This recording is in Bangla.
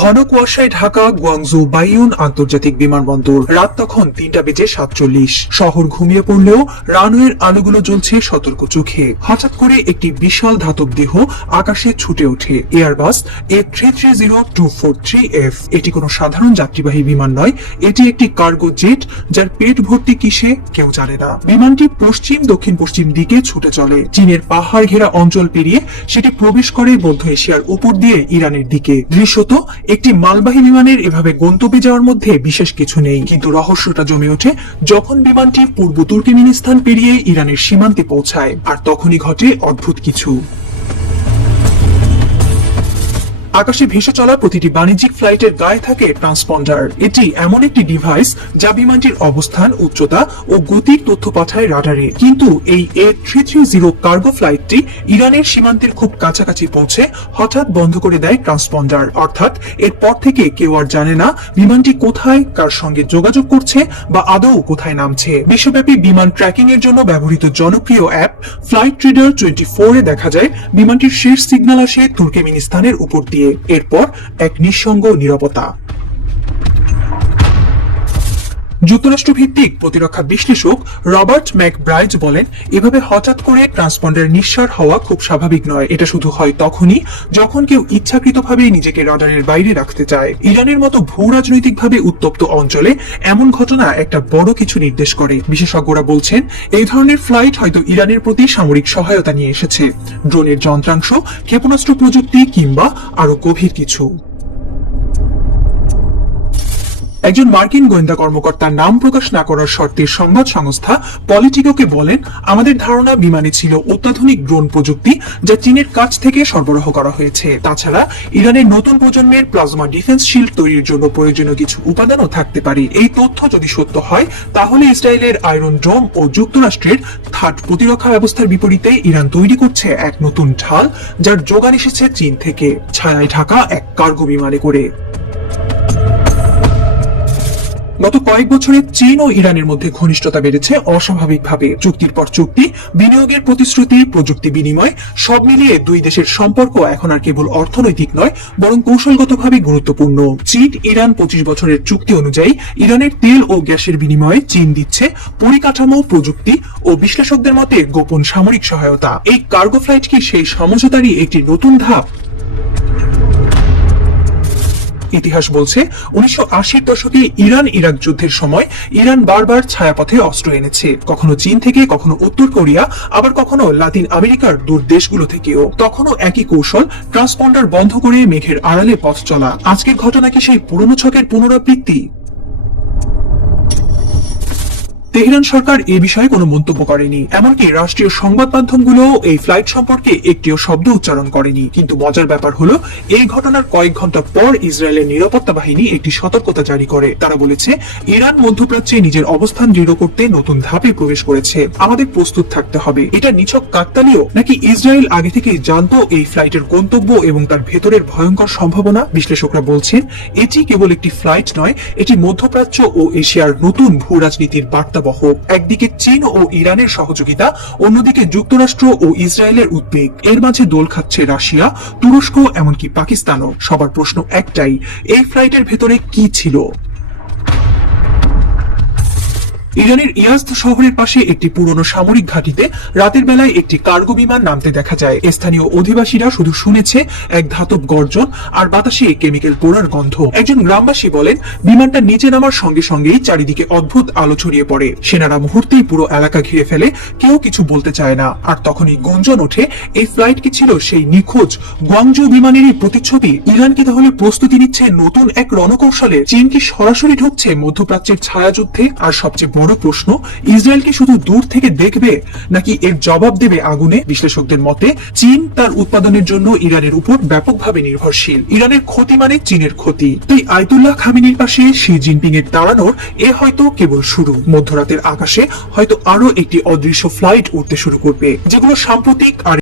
ঘন কুয়াশায় ঢাকা গুয়াংজু বাইয়ুন আন্তর্জাতিক বিমানবন্দর। রাত তখন 3:47। শহর ঘুমিয়ে পড়লেও রানওয়ের আলোগুলো জ্বলছে সতর্ক চোখে। হঠাৎ করে একটি বিশাল ধাতব দেহ আকাশে ছুটে ওঠে। Airbus A330-243F। এটি কোনো সাধারণ যাত্রীবাহী বিমান নয়, এটি একটি কার্গো জেট, যার পেট ভর্তি কিসে কেউ জানে না। বিমানটি পশ্চিম দক্ষিণ পশ্চিম দিকে ছুটে চলে। চীনের পাহাড় ঘেরা অঞ্চল পেরিয়ে সেটি প্রবেশ করে মধ্য এশিয়ার উপর দিয়ে ইরানের দিকে। দৃশ্যত একটি মালবাহী বিমানের এভাবে গন্তব্যে যাওয়ার মধ্যে বিশেষ কিছু নেই, কিন্তু রহস্যটা জমে ওঠে যখন বিমানটি পূর্ব তুর্কমেনিস্তান পেরিয়ে ইরানের সীমান্তে পৌঁছায়। আর তখনই ঘটে অদ্ভুত কিছু। আকাশে ভেসে চলা প্রতিটি বাণিজ্যিক ফ্লাইটের গায়ে থাকে ট্রান্সপন্ডার। এটি এমন একটি ডিভাইস যা বিমানটির অবস্থান, উচ্চতা ও গতির তথ্য পাঠায় রাডারে। কিন্তু এই A330 কার্গো ফ্লাইটটি ইরানের সীমান্তের খুব কাছাকাছি পৌঁছে হঠাৎ বন্ধ করে দেয় ট্রান্সপন্ডার। অর্থাৎ এরপর থেকে কেউ আর জানে না বিমানটি কোথায়, কার সঙ্গে যোগাযোগ করছে বা আদৌ কোথায় নামছে। বিশ্বব্যাপী বিমান ট্র্যাকিং এর জন্য ব্যবহৃত জনপ্রিয় অ্যাপ ফ্লাইট রিডার 24 এ দেখা যায় বিমানটির শেষ সিগন্যাল আসে তুর্কমেনিস্তানের উপর দিয়ে। এরপর এক নিঃসঙ্গ নীরবতা। যুক্তরাষ্ট্র ভিত্তিক প্রতিরক্ষা বিশ্লেষক রবার্ট ম্যাকব্রাইড বলেন, এভাবে হঠাৎ করে ট্রান্সপন্ডার নিঃসাড় হওয়া খুব স্বাভাবিক নয়। এটা শুধু হয় তখনই যখন কেউ ইচ্ছাকৃতভাবে নিজেকে রাডারের বাইরে রাখতে চায়। ইরানের মতো ভূ রাজনৈতিকভাবে উত্তপ্ত অঞ্চলে এমন ঘটনা একটা বড় কিছু নির্দেশ করে। বিশেষজ্ঞরা বলছেন, এই ধরনের ফ্লাইট হয়তো ইরানের প্রতি সামরিক সহায়তা নিয়ে এসেছে, ড্রোনের যন্ত্রাংশ, ক্ষেপণাস্ত্র প্রযুক্তি কিংবা আরো গভীর কিছু। একজন মার্কিন গোয়েন্দা কর্মকর্তার নাম প্রকাশ না করার শর্তে সংবাদ সংস্থা পলিটিকোকে বলেন, আমাদের ধারণা বিমানে ছিল অত্যাধুনিক ড্রোন প্রযুক্তি যা চীনের কাছ থেকে সরবরাহ করা হয়েছে। তাছাড়া ইরানের নতুন প্রজন্মের প্লাজমা ডিফেন্স শিল্ড তৈরির জন্য প্রয়োজনীয় কিছু উপাদানও থাকতে পারে। এই তথ্য যদি সত্য হয়, তাহলে ইসরায়েলের আয়রন ডোম ও যুক্তরাষ্ট্রের থার্ড প্রতিরক্ষা ব্যবস্থার বিপরীতে ইরান তৈরি করছে এক নতুন ঢাল, যার যোগান এসেছে চীন থেকে, ছায়ায় ঢাকা এক কার্গো বিমানে করে। গত কয়েক বছরে চীন ও ইরানের মধ্যে ঘনিষ্ঠতা বেড়েছে অস্বাভাবিকভাবে। চুক্তির পর চুক্তি, বিনিয়োগের প্রতিশ্রুতি, প্রযুক্তি বিনিময়, সব মিলিয়ে দুই দেশের সম্পর্ক এখন আর কেবল অর্থনৈতিক নয়, বরং কৌশলগতভাবে গুরুত্বপূর্ণ। চীন ইরান 25 বছরের চুক্তি অনুযায়ী ইরানের তেল ও গ্যাসের বিনিময়ে চীন দিচ্ছে পরিকাঠামো, প্রযুক্তি ও বিশ্লেষকদের মতে গোপন সামরিক সহায়তা। এই কার্গো ফ্লাইট কি সেই সমঝোতারই একটি নতুন ধাপ? ইতিহাস বলছে, 1980-র দশকে ইরান ইরাক যুদ্ধের সময় ইরান বারবার ছায়াপথে অস্ত্র এনেছে, কখনো চীন থেকে, কখনো উত্তর কোরিয়া, আবার কখনো লাতিন আমেরিকার দূর দেশগুলো থেকেও। তখনও একই কৌশল, ট্রান্সপন্ডার বন্ধ করে মেঘের আড়ালে পথ চলা। আজকের ঘটনা কি সেই পুরনো ছকের পুনরাবৃত্তি? তেহরান সরকার এ বিষয়ে কোনো মন্তব্য করেনি, এমনকি রাষ্ট্রীয় সংবাদ মাধ্যমগুলো এই ফ্লাইট সম্পর্কে একটিও শব্দ উচ্চারণ করেনি। কিন্তু মজার ব্যাপার হলো, এই ঘটনার কয়েক ঘন্টা পর ইসরায়েলের নিরাপত্তা বাহিনী একটি সতর্কতা জারি করে। তারা বলেছে, ইরান মধ্যপ্রাচ্যে নিজের অবস্থান দৃঢ় করতে নতুন ধাপে প্রবেশ করেছে, আমাদের প্রস্তুত থাকতে হবে। এটা নিছক কাকতালীয়, নাকি ইসরায়েল আগে থেকেই জানতো এই ফ্লাইটের গন্তব্য এবং তার ভেতরের ভয়ঙ্কর সম্ভাবনা? বিশ্লেষকরা বলছেন, এটি কেবল একটি ফ্লাইট নয়, এটি মধ্যপ্রাচ্য ও এশিয়ার নতুন ভূ রাজনীতির বার্তা। একদিকে চীন ও ইরানের সহযোগিতা, অন্যদিকে যুক্তরাষ্ট্র ও ইসরায়েলের উদ্বেগ। এর মাঝে দোল খাচ্ছে রাশিয়া, তুরস্ক, এমনকি পাকিস্তানও। সবার প্রশ্ন একটাই, এই ফ্লাইটের ভেতরে কি ছিল? ইরানের ইয়াজদ শহরের পাশে একটি পুরনো সামরিক ঘাঁটিতে রাতের বেলায় একটি কার্গো বিমান নামতে দেখা যায়। স্থানীয় অধিবাসীরা শুধু শুনেছে এক ধাতব গর্জন আর বাতাসে কেমিক্যাল পোড়ার গন্ধ। একজন গ্রামবাসী বলেন, বিমানটা নিচে নামার সঙ্গে সঙ্গেই চারিদিকে অদ্ভুত আলো ছড়িয়ে পড়ে। সেনারা মুহূর্তেই পুরো এলাকা ঘিরে ফেলে, কেউ কিছু বলতে চায় না। আর তখনই গুঞ্জন ওঠে, এই ফ্লাইট কি ছিল সেই নিখোঁজ গুয়াংজু বিমানেরই প্রতিচ্ছবি? ইরান কি তাহলে প্রস্তুতি নিচ্ছে নতুন এক রণকৌশলে? চীন কি সরাসরি ঢুকছে মধ্যপ্রাচ্যের ছায়াযুদ্ধে? আর সবচেয়ে বড় প্রশ্ন, ইসরায়েল কি শুধু দূর থেকে দেখবে, নাকি এর জবাব দেবে আগুনে? বিশ্লেষকদের মতে, চীন তার উৎপাদনের জন্য ইরানের উপর ব্যাপকভাবে নির্ভরশীল। ইরানের ক্ষতি মানে চীনের ক্ষতি। তাই আয়াতুল্লাহ খামেনির পাশে শি জিনপিং এর দাঁড়ানোর এ হয়তো কেবল শুরু। মধ্যরাতের আকাশে হয়তো আরো একটি অদৃশ্য ফ্লাইট উঠতে শুরু করবে, যেগুলো সাম্প্রতিক আর